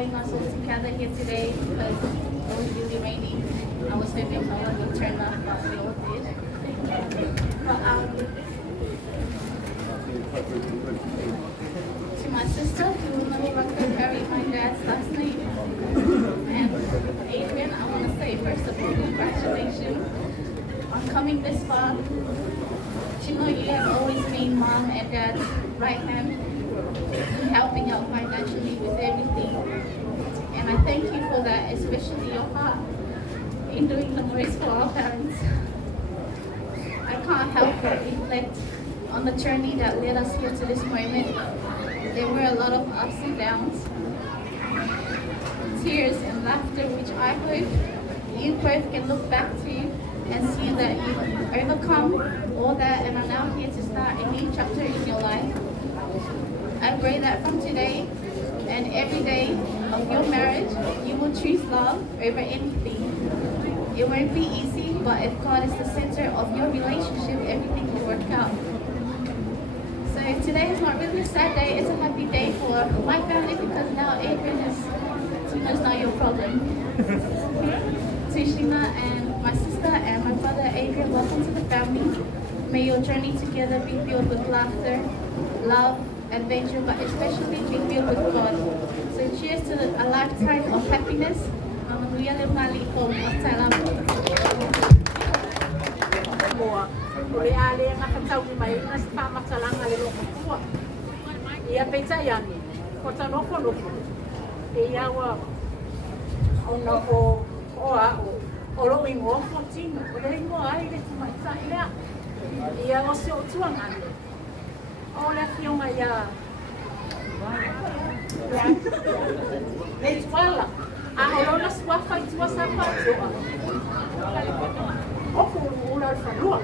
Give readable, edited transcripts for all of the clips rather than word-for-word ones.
allowing us all to gather here today because it was really raining. I was hoping someone would turn up, but we all did. But to my sister who no longer carried my dad's last name, and Adrian, I want to say first of all, congratulations on coming this far. You know, you have always been mom and dad's right hand in helping out financially with everything. And I thank you for that, especially your heart in doing the most for our parents. I can't help but reflect on the journey that led us here to this moment. There were a lot of ups and downs, tears and laughter, which I hope you both can look back to and see that you've overcome all that and are now here to start a new chapter in your life. I pray that from today and every day of your marriage, you will choose love over anything. It won't be easy, but if God is the center of your relationship, everything will work out. So today is not really a sad day, it's a happy day for my family because now Adrian is not your problem. Tushima and my sister and my brother Adrian, welcome to the family. May your journey together be filled with laughter, love, adventure, but especially be filled with God. So cheers to a lifetime of happiness. Olo ingo Fuatino, ole ingo ai le tumaita ia. Ia o se o tuangane. Ole fionga ia. Le tuala. A olo na swafa I tua sapatua. Oku ula falua.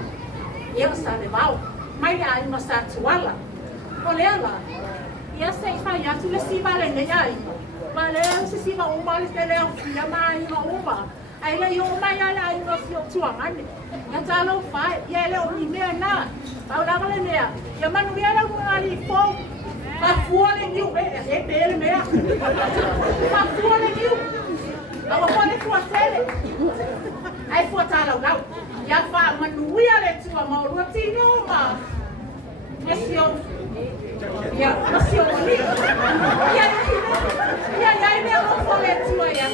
Ia sa le vau. Mai ai ma sa tuala. Ole ala. Ia se fa ia tu le siva le ai. Ma le se siva o mali te le o fia mai ma uma. Ai le yo mai ala ai no fio tuangane. Na talo fa ia le o ni mea na. Au la le mea. Ia manu ia la ngali fo. Ma fuole niu e bele mea. Ma fuole niu. Au fuole fuatele. Ai fuatala lau. Ia fa manu ia le tua ma o Fuatino ma. Mesio. Ia mesio ni. Ia me o fuole tua ia.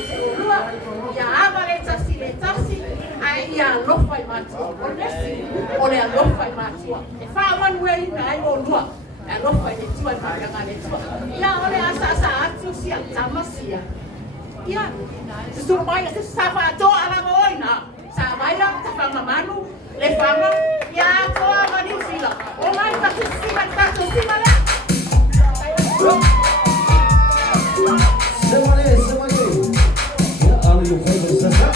Ia avale tasi ai ia lofa I matua onesi ole a lofa I matua e fa manueli ai o lua a lofa I tua I ngale tua ia ole asa atu sia tamasia ia se mai se safa to ala goina sa vai la ta manu le fama ia to mani usila o mai ta sima le semane ya alu yo fai sasa.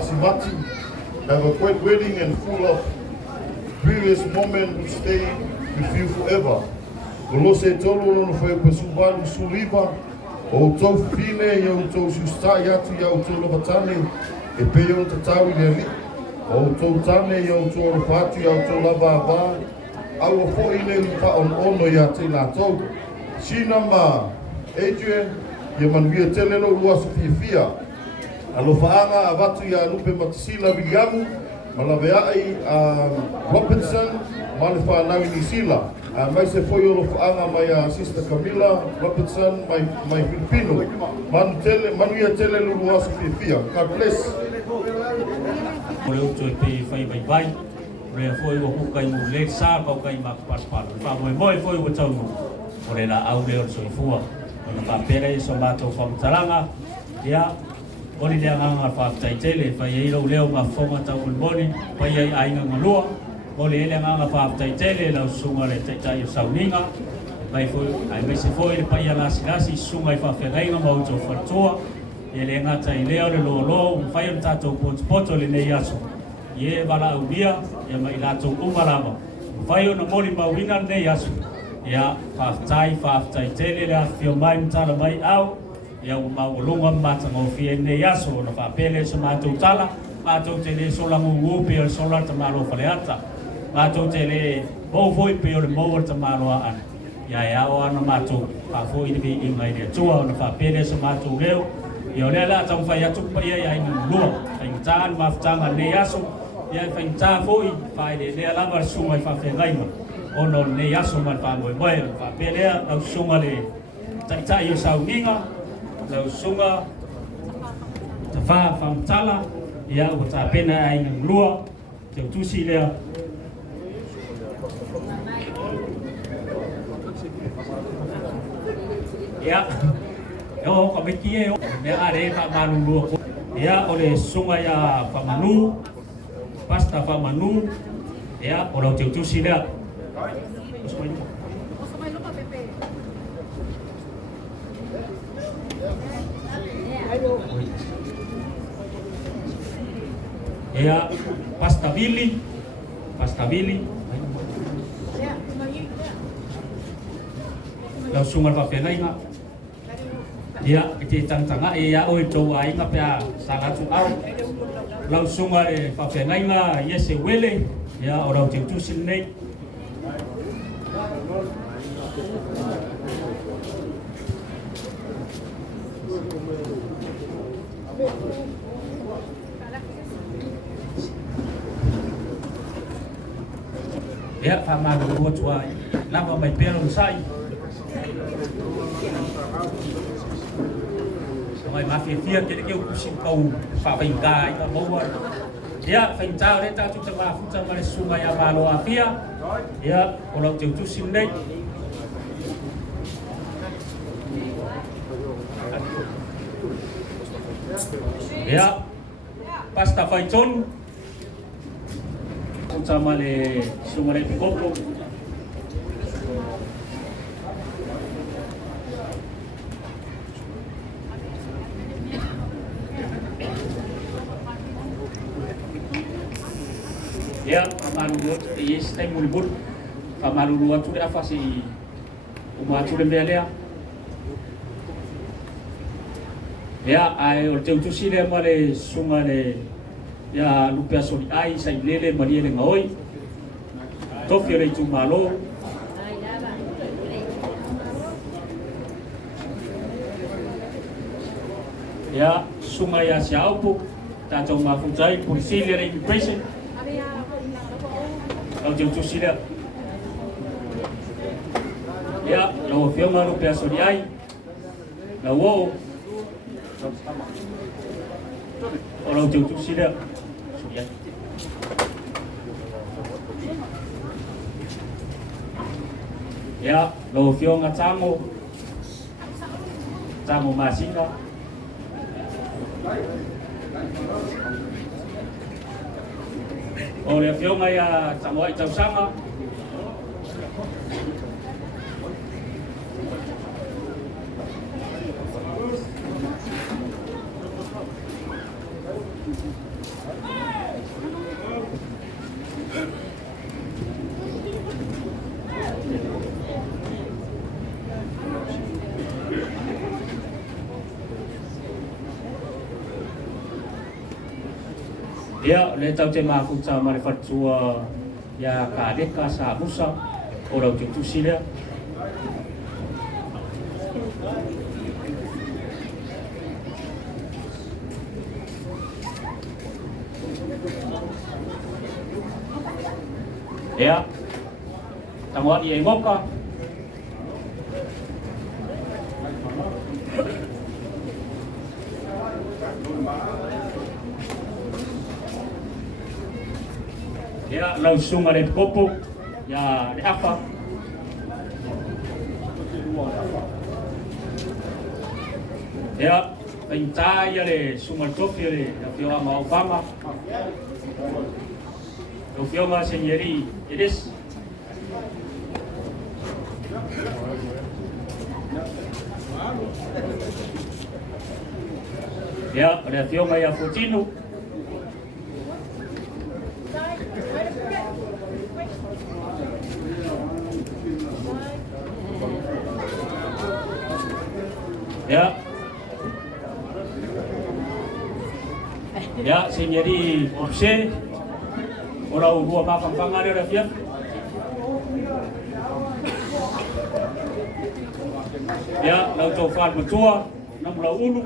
Simati. Have a great wedding and full of previous moment will stay with you forever. Kolo se tolu no faaipoipo subalu suliva. O tau fine ia o tau sustai atu ia o tau lavatane. E pe o tatau i le li. O tau tane ia o tau rafatu ia o tau lava ava. Au a fo i le pa on ono ia te la tau. Sina ma Adrian ia manuia tele no lua sa fiafia. Alo faanga avatu ia lupe matasila Williamu. Malaveai Robinson, Malifa Nawi Nisila. Mai se foi o faanga mai sister Camila Robinson, mai Filipino. Manuia tele lulu asu fiafia. God bless. Ole o tui pe fai vai vai. Rea foi o hukai mu le sa pau kai mak parpar. Fa moi foi o tau. Ole la au le o soifua. Ona pa pere so mato fam taranga. Ya Oli le anga fa taitele fa ye lo leo ma fonga ta ulboni fa ye ainga ngalua oli le anga fa taitele la sunga le taitai sauninga mai foi ai me se foi pa ya la silasi sunga fa ferainga ma uto fatua ye le ngata ile o le lo fa ye tato poto le ne yaso ye bala ubia ye mai la to umalama fa ye no Molimau wina ne yaso ya fa taitele la fio mai mtala mai au ia o maulunga mata ngo fie ne yaso na fa pele so mato tala mato tele so la ngu pe o so la tamalo faleata mato tele bo foi pe o mo tamalo an ya o ana mato fa foi ni bi ngai de tua na fa pele so mato leo ia le la tam fa ya tu pa ia ni lu ai tan ma ftanga ne yaso ia fa ta foi fa de le la var so mai fa fe ngai ma ono ne yaso ma fa mo fa pele au sunga le tai yo sauninga lau sunga ta fa famtala ia o ta pena ai lua te tusi lea ia o ko mekie o me are fa manu lua ia o le sunga ia fa manu pasta fa manu ia o te tusi lea ya pasta Billy la sunga fa fenainga ya te tantanga ya o to ai nga pa sala tu au la sunga fa fenainga yese wele ya ora te tu sinne ya fama do tua lava mai pelo sai mai mafia ke ke kusin kau fa vai kai ka boa ya fa tau re tau tu ma futa ma sunga ya malo afia ya kalau tu sim dei ya pasta faiton sama le sumare pikopo ya amalu yes tay mulibul amalu watu de afasi umatu de belea ya ai o teu tusile male sungale ya lupia soli ai sai lele mariele ngoi tofio le tu malo ya sunga ya siaupu tato mafutai polisi le immigration au tu sila ya lo fio ma lupia soli ai la wo orang tu sila ya lo fio nga tamo masinga o le fio nga ya tamo ai tau sanga Ya, le tau te mafu tau mare fatua ya ka deka sa musa o rau te tusi lea. Ya, tanguat i e ngoka. Ya, lau sunga le popo, ya le apa. Ya, pinta ya le sunga tofi le fio ama Obama. Lo fio ma senyeri, edes. Ya, le fio ma ya Fuatino. Ya, ya, senyeri opse, orang dua makan pangan ada dia. Ya, lau tofan mentua, 61.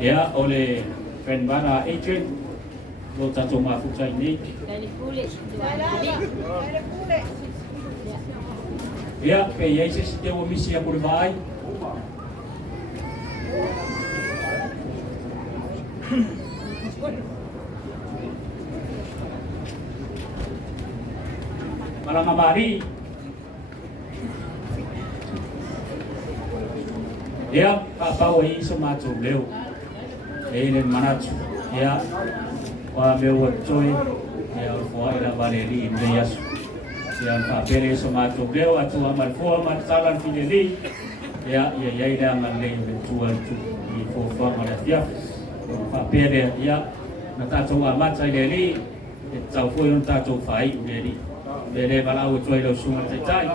Ya, oleh friend bana Adrian, lo tato mafuta ini. Ya, pe Yesus dia misi yang berbaik. Malang amari. Ya, apa wai semacam leu. Eilen manatu ya wa mewa toy ya wa ila baleri indeyas ya pa pere somato leo atu amal fo amal talan fineli ya ila amal le tua tu i fo fo amal dia pa pere ya natato amat sai leli tau fo yon tato fai leli bele balau toy lo sunga tai